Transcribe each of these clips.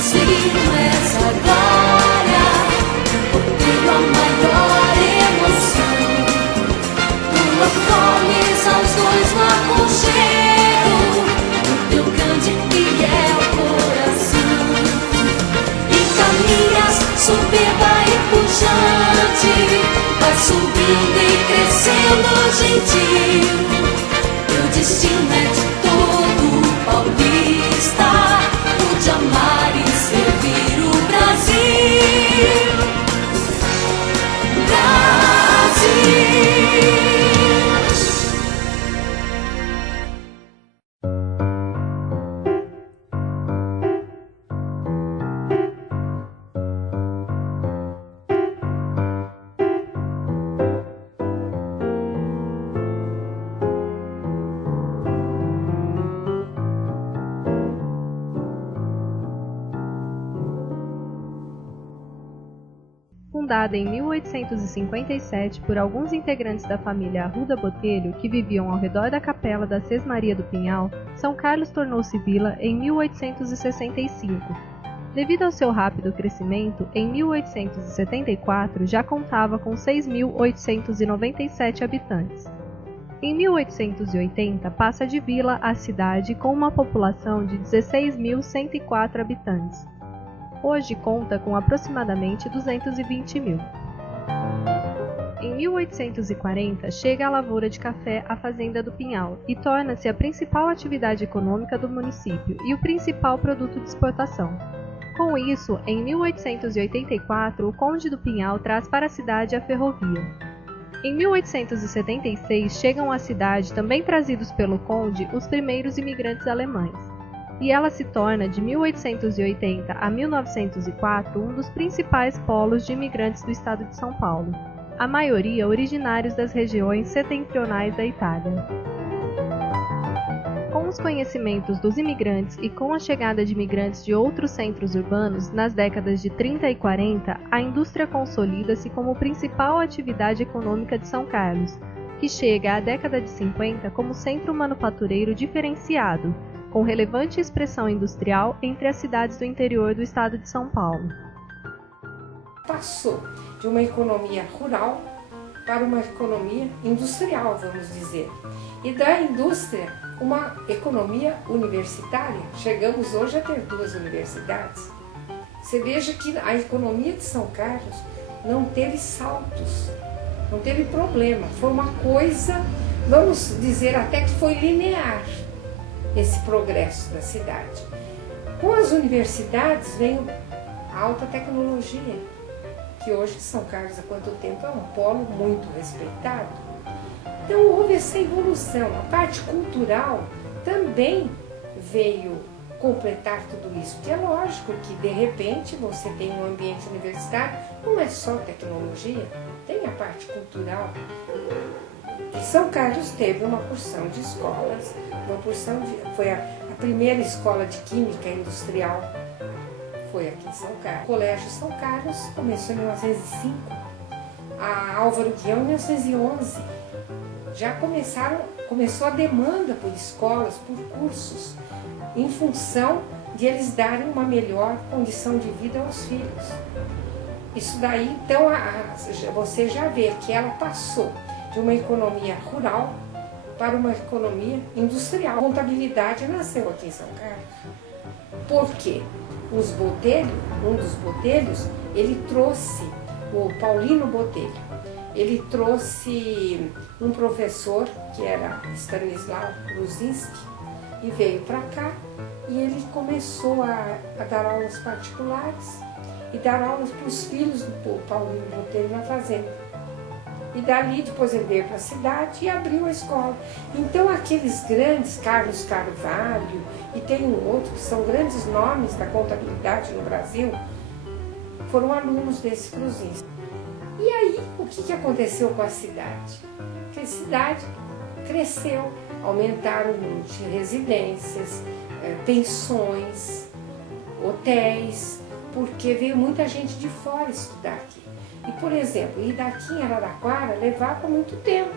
produziram essa glória, contendo a maior emoção. Tu acolhes aos dois no aconchego, no teu grande e fiel coração, e caminhas soberba e pujante, vai subindo e crescendo gentil. Teu destino é de todo paulista, o de amar e servir o Brasil. Brasil. Fundada em 1857 por alguns integrantes da família Arruda Botelho que viviam ao redor da capela da Sesmaria do Pinhal, São Carlos tornou-se vila em 1865. Devido ao seu rápido crescimento, em 1874 já contava com 6.897 habitantes. Em 1880 passa de vila a cidade com uma população de 16.104 habitantes. Hoje conta com aproximadamente 220 mil. Em 1840, chega a lavoura de café à Fazenda do Pinhal e torna-se a principal atividade econômica do município e o principal produto de exportação. Com isso, em 1884, o Conde do Pinhal traz para a cidade a ferrovia. Em 1876, chegam à cidade, também trazidos pelo Conde, os primeiros imigrantes alemães. E ela se torna, de 1880 a 1904, um dos principais polos de imigrantes do estado de São Paulo, a maioria originários das regiões setentrionais da Itália. Com os conhecimentos dos imigrantes e com a chegada de imigrantes de outros centros urbanos, nas décadas de 30 e 40, a indústria consolida-se como principal atividade econômica de São Carlos, que chega à década de 50 como centro manufatureiro diferenciado, com relevante expressão industrial entre as cidades do interior do estado de São Paulo. Passou de uma economia rural para uma economia industrial, vamos dizer, e da indústria uma economia universitária. Chegamos hoje a ter 2 universidades. Você veja que a economia de São Carlos não teve saltos, não teve problema, foi uma coisa, vamos dizer até que foi linear, esse progresso da cidade. Com as universidades veio a alta tecnologia, que hoje São Carlos há quanto tempo é um polo muito respeitado. Então houve essa evolução. A parte cultural também veio completar tudo isso, porque é lógico que de repente você tem um ambiente universitário, não é só tecnologia, tem a parte cultural. E São Carlos teve uma porção de escolas, foi a primeira escola de química industrial, foi aqui em São Carlos. O Colégio São Carlos começou em 1905, a Álvaro Guião em 1911. Já começou a demanda por escolas, por cursos, em função de eles darem uma melhor condição de vida aos filhos. Isso daí, então, você já vê que ela passou de uma economia rural para uma economia industrial. A contabilidade nasceu aqui em São Carlos. Por quê? Um dos Botelhos, ele trouxe, o Paulino Botelho, ele trouxe um professor, que era Stanislau Luzinski, e veio para cá, e ele começou a dar aulas particulares e dar aulas para os filhos do Paulino Botelho na fazenda. E dali depois ele veio para a cidade e abriu a escola. Então aqueles grandes, Carlos Carvalho, e tem um outro que são grandes nomes da contabilidade no Brasil, foram alunos desse Luzinski. E aí, o que aconteceu com a cidade? Que a cidade cresceu, aumentaram o número de residências, pensões, hotéis, porque veio muita gente de fora estudar aqui. E, por exemplo, ir daqui em Araraquara levava muito tempo,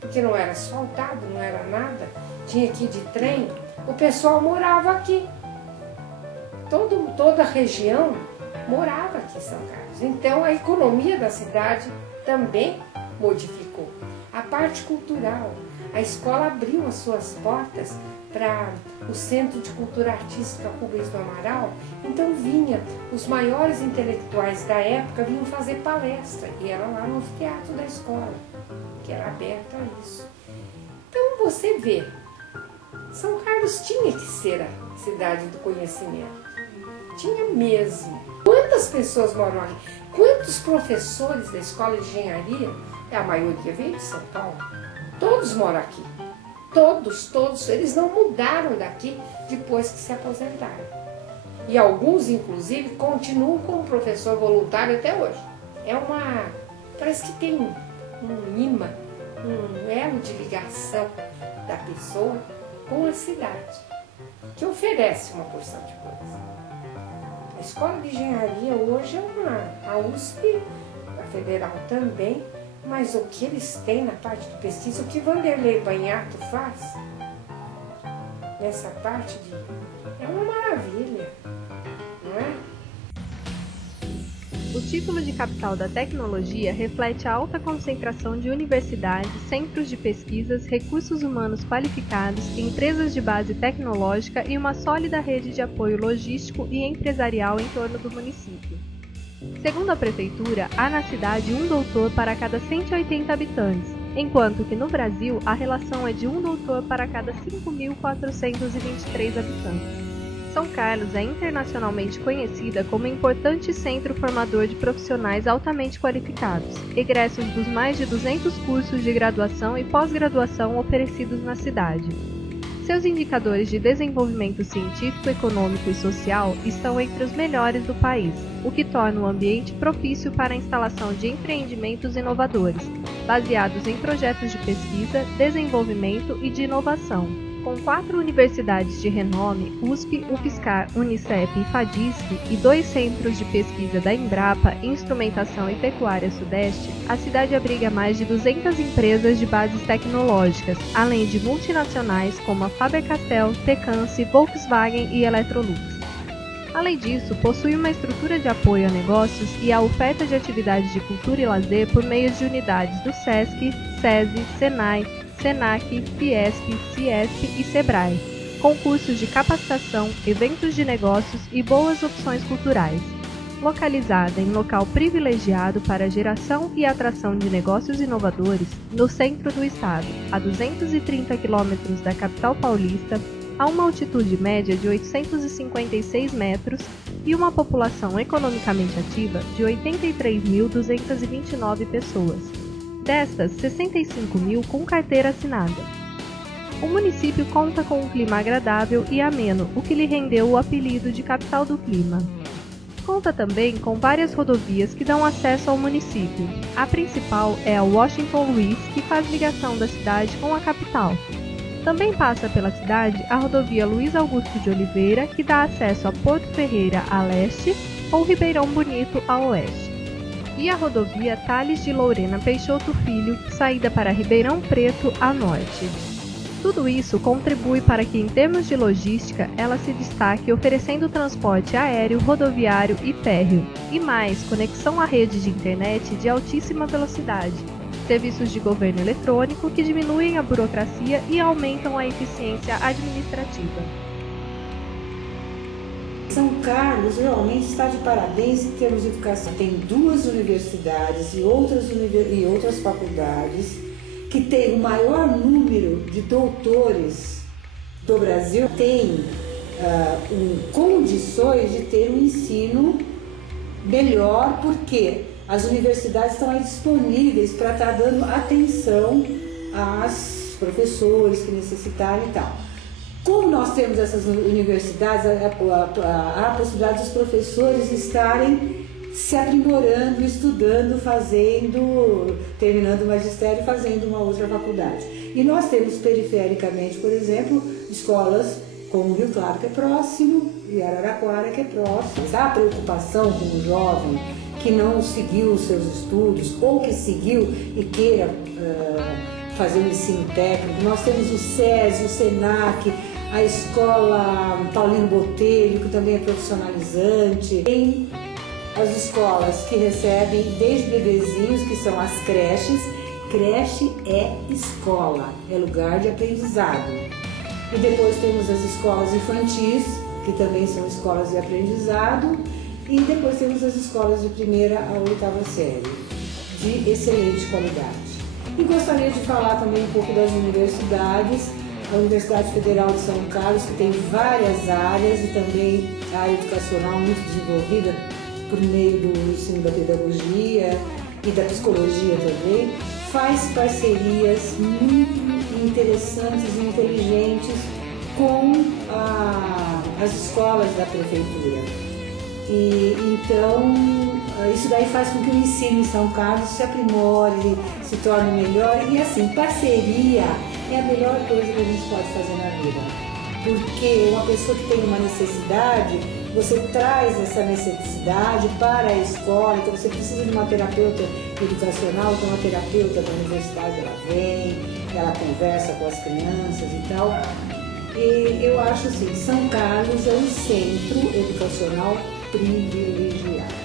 porque não era asfaltado, não era nada, tinha que ir de trem, o pessoal morava aqui. toda a região morava aqui em São Carlos. Então a economia da cidade também modificou. A parte cultural, a escola abriu as suas portas para o Centro de Cultura Artística Rubens do Amaral, então os maiores intelectuais da época vinham fazer palestra, e era lá no anfiteatro da escola, que era aberto a isso. Então você vê, São Carlos tinha que ser a cidade do conhecimento, tinha mesmo. Quantas pessoas moram aqui? Quantos professores da escola de engenharia, a maioria veio de São Paulo, todos moram aqui. Todos, eles não mudaram daqui depois que se aposentaram. E alguns, inclusive, continuam como professor voluntário até hoje. Parece que tem um imã, um elo de ligação da pessoa com a cidade, que oferece uma porção de coisa. A escola de engenharia hoje é a USP, a Federal também, mas o que eles têm na parte de pesquisa, o que Vanderlei Banhato faz nessa parte é uma maravilha, não é? O título de capital da tecnologia reflete a alta concentração de universidades, centros de pesquisas, recursos humanos qualificados, empresas de base tecnológica e uma sólida rede de apoio logístico e empresarial em torno do município. Segundo a prefeitura, há na cidade um doutor para cada 180 habitantes, enquanto que no Brasil a relação é de um doutor para cada 5.423 habitantes. São Carlos é internacionalmente conhecida como um importante centro formador de profissionais altamente qualificados, egressos dos mais de 200 cursos de graduação e pós-graduação oferecidos na cidade. Seus indicadores de desenvolvimento científico, econômico e social estão entre os melhores do país, o que torna o ambiente propício para a instalação de empreendimentos inovadores, baseados em projetos de pesquisa, desenvolvimento e de inovação. Com 4 universidades de renome, USP, UFSCar, Unicep e FADISC, e 2 centros de pesquisa da Embrapa, Instrumentação e Pecuária Sudeste, a cidade abriga mais de 200 empresas de bases tecnológicas, além de multinacionais como a Faber-Castell, Tecance, Volkswagen e Electrolux. Além disso, possui uma estrutura de apoio a negócios e a oferta de atividades de cultura e lazer por meio de unidades do SESC, SESI, SENAI, SENAC, Fiesp, Ciesp e Sebrae, concursos de capacitação, eventos de negócios e boas opções culturais. Localizada em local privilegiado para a geração e atração de negócios inovadores, no centro do estado, a 230 quilômetros da capital paulista, a uma altitude média de 856 metros e uma população economicamente ativa de 83.229 pessoas. Destas, 65.000 com carteira assinada. O município conta com um clima agradável e ameno, o que lhe rendeu o apelido de Capital do Clima. Conta também com várias rodovias que dão acesso ao município. A principal é a Washington Luiz, que faz ligação da cidade com a capital. Também passa pela cidade a rodovia Luiz Augusto de Oliveira, que dá acesso a Porto Ferreira a leste ou Ribeirão Bonito a oeste. E a rodovia Tales de Lourena Peixoto Filho, saída para Ribeirão Preto a norte. Tudo isso contribui para que, em termos de logística, ela se destaque oferecendo transporte aéreo, rodoviário e férreo, e mais, conexão à rede de internet de altíssima velocidade, serviços de governo eletrônico que diminuem a burocracia e aumentam a eficiência administrativa. São Carlos realmente está de parabéns em termos de educação. Tem 2 universidades e outras faculdades que têm o maior número de doutores do Brasil, tem condições de ter um ensino melhor, porque as universidades estão aí disponíveis para estar dando atenção aos professores que necessitarem e tal. Como nós temos essas universidades, há a possibilidade dos professores estarem se aprimorando, estudando, terminando o magistério e fazendo uma outra faculdade. E nós temos perifericamente, por exemplo, escolas como Rio Claro, que é próximo, e Araraquara, que é próximo. Há preocupação com o jovem que não seguiu os seus estudos ou que seguiu e queira fazer um ensino técnico. Nós temos o SESI, o SENAC, a escola Paulino Botelho, que também é profissionalizante. Tem as escolas que recebem desde bebezinhos, que são as creches. Creche é escola, é lugar de aprendizado. E depois temos as escolas infantis, que também são escolas de aprendizado. E depois temos as escolas de 1ª a 8ª série, de excelente qualidade. E gostaria de falar também um pouco das universidades. A Universidade Federal de São Carlos, que tem várias áreas e também a área educacional muito desenvolvida por meio do ensino da pedagogia e da psicologia também, faz parcerias muito interessantes e inteligentes com as escolas da prefeitura. E então isso daí faz com que o ensino em São Carlos se aprimore, se torne melhor. E assim, parceria é a melhor coisa que a gente pode fazer na vida, porque uma pessoa que tem uma necessidade, você traz essa necessidade para a escola. Então você precisa de uma terapeuta educacional, então uma terapeuta da universidade, ela vem, ela conversa com as crianças e tal. E eu acho assim, São Carlos é um centro educacional privilegiado.